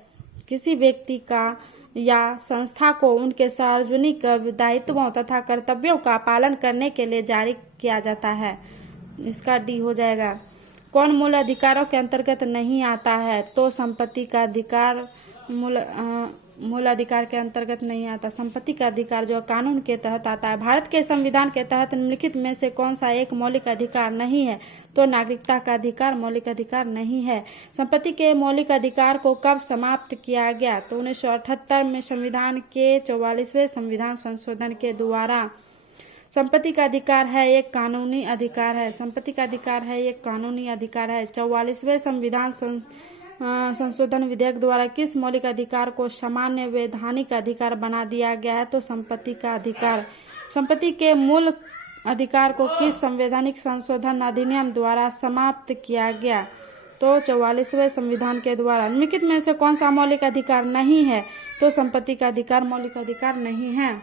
किसी व्यक्ति का या संस्था को उनके सार्वजनिक दायित्वों तथा कर्तव्यों का पालन करने के लिए जारी किया जाता है। इसका डी हो जाएगा। कौन मूल अधिकारों के अंतर्गत नहीं आता है? तो संपत्ति का अधिकार मूल अधिकार के अंतर्गत नहीं आता। संपत्ति का अधिकार जो कानून के तहत आता है। भारत के संविधान के तहत निम्नलिखित में से कौन सा एक मौलिक अधिकार नहीं है? तो नागरिकता का अधिकार मौलिक अधिकार नहीं है। संपत्ति के मौलिक अधिकार को कब समाप्त किया गया? तो 1978 में संविधान के 44वें संविधान संशोधन के द्वारा। संपत्ति का अधिकार है एक कानूनी अधिकार है। 44वें संविधान संशोधन विधेयक द्वारा किस मौलिक अधिकार को सामान्य वैधानिक अधिकार बना दिया गया है? तो संपत्ति का अधिकार। संपत्ति के मूल अधिकार को किस संवैधानिक संशोधन अधिनियम द्वारा समाप्त किया गया? तो 44वें संविधान के द्वारा। निम्नलिखित में से कौन सा मौलिक अधिकार नहीं है? तो संपत्ति का अधिकार मौलिक अधिकार नहीं है।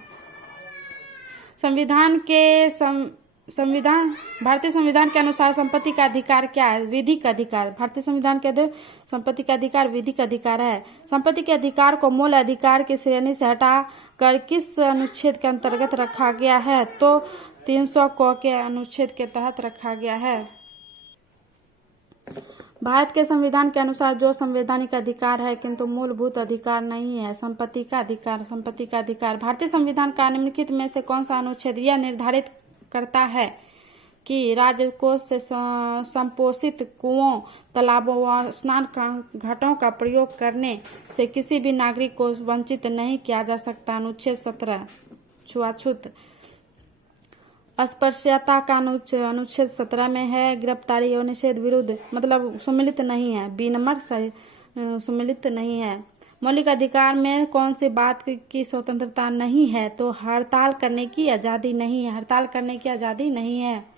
भारतीय संविधान के अनुसार संपत्ति का अधिकार क्या है? विधिक अधिकार। भारतीय संविधान के अंदर संपत्ति का अधिकार विधिक अधिकार है। संपत्ति के अधिकार को मूल अधिकार की श्रेणी से हटाकर किस अनुच्छेद के अंतर्गत रखा गया है? तो 300 क के अनुच्छेद के तहत रखा गया है। भारत के संविधान के अनुसार जो संवैधानिक अधिकार है किंतु मूलभूत अधिकार नहीं है? संपत्ति का अधिकार। संपत्ति का अधिकार। भारतीय संविधान का निम्नलिखित में से कौन सा अनुच्छेद यह निर्धारित करता है कि राजकोष से संपोषित कुओं, तालाबों व स्नान घाटों का प्रयोग करने से किसी भी नागरिक को वंचित नहीं किया जा सकता? अनुच्छेद 17। छुआछूत। अस्पृश्यता का अनुच्छेद 17 में है। गिरफ्तारी एवं निषेध विरुद्ध मतलब सम्मिलित नहीं है। बी नंबर सम्मिलित नहीं है। मौलिक अधिकार में कौन सी बात की स्वतंत्रता नहीं है? तो हड़ताल करने की आजादी नहीं है। हड़ताल करने की आजादी नहीं है।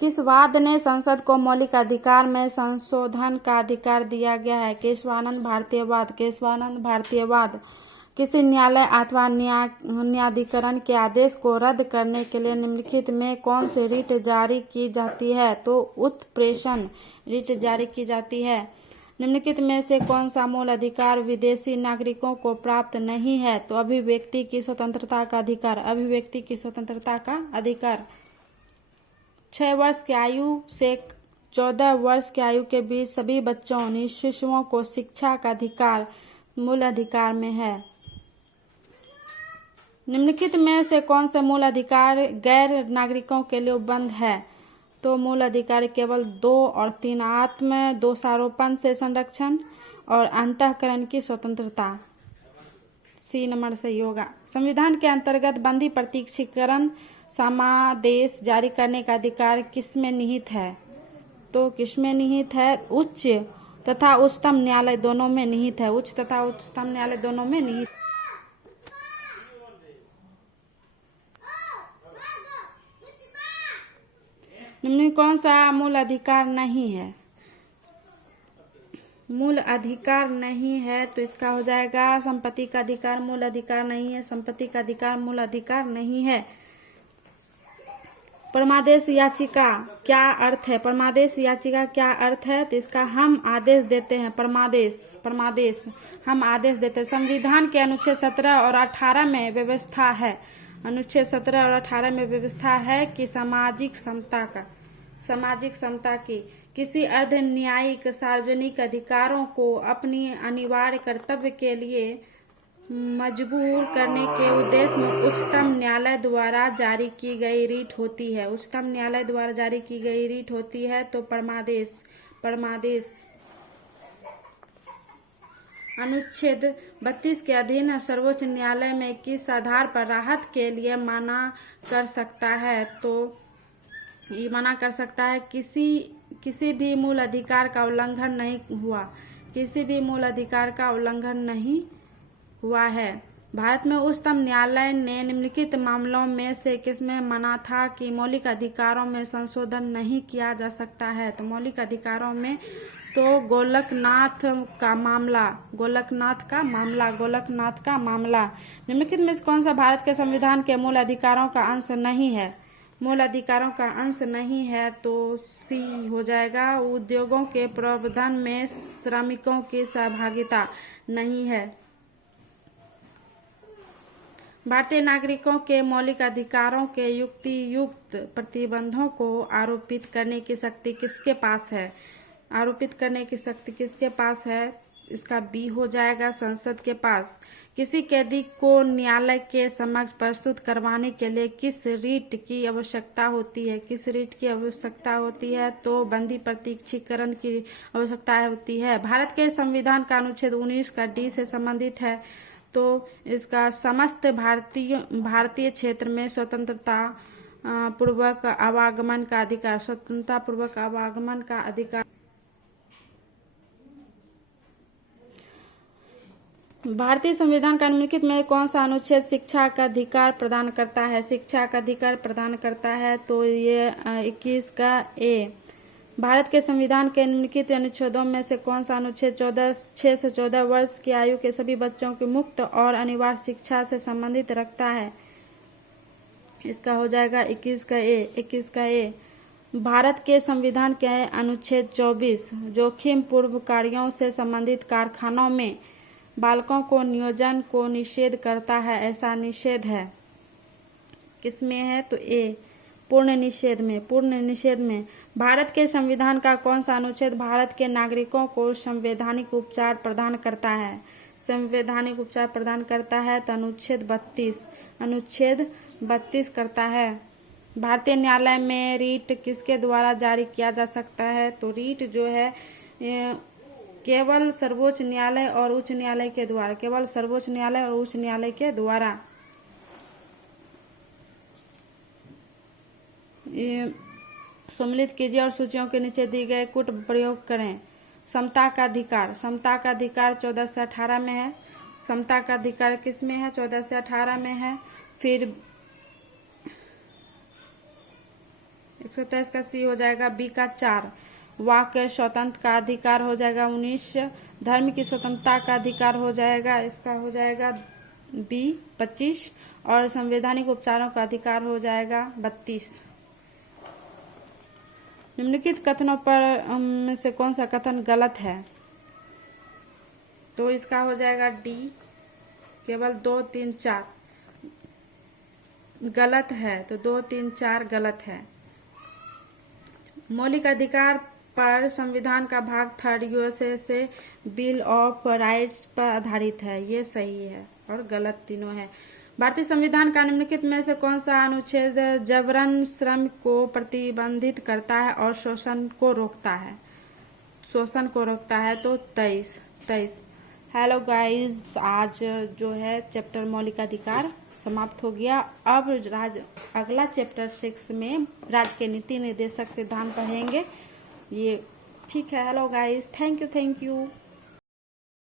किस वाद ने संसद को मौलिक अधिकार में संशोधन का अधिकार दिया गया है? केशवानंद भारतीयवाद। केशवानंद भारतीयवाद। किसी न्यायालय अथवा न्यायाधिकरण के आदेश को रद्द करने के लिए निम्नलिखित में कौन सी रिट जारी की जाती है? तो उत्प्रेषण रिट जारी की जाती है। निम्नलिखित में से कौन सा मूल अधिकार विदेशी नागरिकों को प्राप्त नहीं है? तो अभिव्यक्ति की स्वतंत्रता का अधिकार। अभिव्यक्ति की स्वतंत्रता का अधिकार। 6 वर्ष की आयु से 14 वर्ष की आयु के बीच सभी बच्चों शिशुओं को शिक्षा का अधिकार मूल अधिकार में है। निम्नलिखित में से कौन से मूल अधिकार गैर नागरिकों के लिए उपबंध है? तो मूल अधिकार केवल 2 और 3 आत्म दोषारोपण से संरक्षण और अंतःकरण की स्वतंत्रता। सी नंबर सही होगा। संविधान के अंतर्गत बंदी प्रतीक्षीकरण समादेश जारी करने का अधिकार किसमें निहित है? तो किसमें निहित है? उच्च तथा उच्चतम न्यायालय दोनों में निहित है। उच्च तथा उच्चतम न्यायालय दोनों में निहित। निम्न कौन सा मूल अधिकार नहीं है? मूल अधिकार नहीं है तो इसका हो जाएगा संपत्ति का अधिकार मूल अधिकार नहीं है। संपत्ति का अधिकार मूल अधिकार नहीं है। परमादेश याचिका क्या अर्थ है? परमादेश याचिका क्या अर्थ है? तो इसका हम आदेश देते हैं। परमादेश हम आदेश देते हैं। संविधान के अनुच्छेद 17 और 18 में व्यवस्था है। अनुच्छेद 17 और 18 में व्यवस्था है कि सामाजिक समता की किसी अर्ध न्यायिक सार्वजनिक अधिकारों को अपनी अनिवार्य कर्तव्य के लिए मजबूर करने के उद्देश्य में उच्चतम न्यायालय द्वारा जारी की गई रीट होती है। उच्चतम न्यायालय द्वारा जारी की गई रीट होती है। तो परमादेश। अनुच्छेद 32 के अधीन सर्वोच्च न्यायालय में किस आधार पर राहत के लिए मना कर सकता है? तो ये मना कर सकता है किसी भी मूल अधिकार का उल्लंघन नहीं हुआ। किसी भी मूल अधिकार का उल्लंघन नहीं हुआ है। भारत में उच्चतम न्यायालय ने निम्नलिखित मामलों में से किसमें मना था कि मौलिक अधिकारों में संशोधन नहीं किया जा सकता है? तो मौलिक अधिकारों में तो गोलकनाथ का मामला। निम्नलिखित में से कौन सा भारत के संविधान के मूल अधिकारों का अंश नहीं है? मूल अधिकारों का अंश नहीं है तो सी हो जाएगा। उद्योगों के प्रबंधन में श्रमिकों की सहभागिता नहीं है। भारतीय नागरिकों के मौलिक अधिकारों के युक्तियुक्त प्रतिबंधों को आरोपित करने की शक्ति किसके पास है? आरोपित करने की शक्ति किसके पास है? इसका बी हो जाएगा, संसद के पास। किसी कैदी को न्यायालय के समक्ष प्रस्तुत करवाने के लिए किस रीट की आवश्यकता होती है? किस रीट की आवश्यकता होती है? तो बंदी प्रतीक्षीकरण की आवश्यकता होती है। भारत के संविधान का अनुच्छेद 19 का डी से संबंधित है। तो इसका समस्त भारतीय क्षेत्र में स्वतंत्रता पूर्वक आवागमन का अधिकार, स्वतंत्रता पूर्वक आवागमन का अधिकार। भारतीय संविधान का निम्नलिखित में कौन सा अनुच्छेद शिक्षा का अधिकार प्रदान करता है? शिक्षा का अधिकार प्रदान करता है तो ये 21 का ए। भारत के संविधान के निम्नलिखित अनुच्छेदों में से कौन सा अनुच्छेद 6 से 14 वर्ष की आयु के सभी बच्चों की मुक्त और अनिवार्य शिक्षा से संबंधित रखता है? इसका हो जाएगा 21 का ए। 21 का ए। भारत के संविधान के अनुच्छेद 24 जोखिम पूर्व कार्यों से संबंधित कारखानों में बालकों को नियोजन को निषेध करता है। ऐसा निषेध है किसमें है? तो ए, पूर्ण निषेध में। पूर्ण निषेध में। भारत के संविधान का कौन सा अनुच्छेद भारत के नागरिकों को संवैधानिक उपचार प्रदान करता है? संवैधानिक उपचार प्रदान करता है तो अनुच्छेद 32। अनुच्छेद 32 करता है। भारतीय न्यायालय में रीट किसके द्वारा जारी किया जा सकता है? तो रीट जो है केवल सर्वोच्च न्यायालय और उच्च न्यायालय के द्वारा, केवल सर्वोच्च न्यायालय और उच्च न्यायालय के द्वारा। सम्मिलित कीजिए और सूचियों के नीचे दिए गए कूट प्रयोग करें। समता का अधिकार। समता का अधिकार 14 से 18 में है। समता का अधिकार किस में है? 14 से 18 में है। फिर 123 का सी हो जाएगा। बी का 4 वाक स्वतंत्र का अधिकार हो जाएगा 19। धर्म की स्वतंत्रता का अधिकार हो जाएगा, इसका हो जाएगा बी 25। और संवैधानिक उपचारों का अधिकार हो जाएगा 32। निम्नलिखित कथनों पर में से कौन सा कथन गलत है? तो इसका हो जाएगा डी, केवल 2, 3, 4 गलत है। तो 2, 3, 4 गलत है। मौलिक अधिकार पर संविधान का भाग 3 यूएसए से बिल ऑफ राइट्स पर आधारित है, ये सही है और गलत तीनों है। भारतीय संविधान का निम्नलिखित में से कौन सा अनुच्छेद जबरन श्रम को प्रतिबंधित करता है और शोषण को रोकता है? शोषण को रोकता है तो 23। हेलो गाइस, आज जो है चैप्टर मौलिक अधिकार समाप्त हो गया। अब अगला चैप्टर 6 में राज्य के नीति निर्देशक सिद्धांत पढ़ेंगे। ये ठीक है। Hello guys, thank you.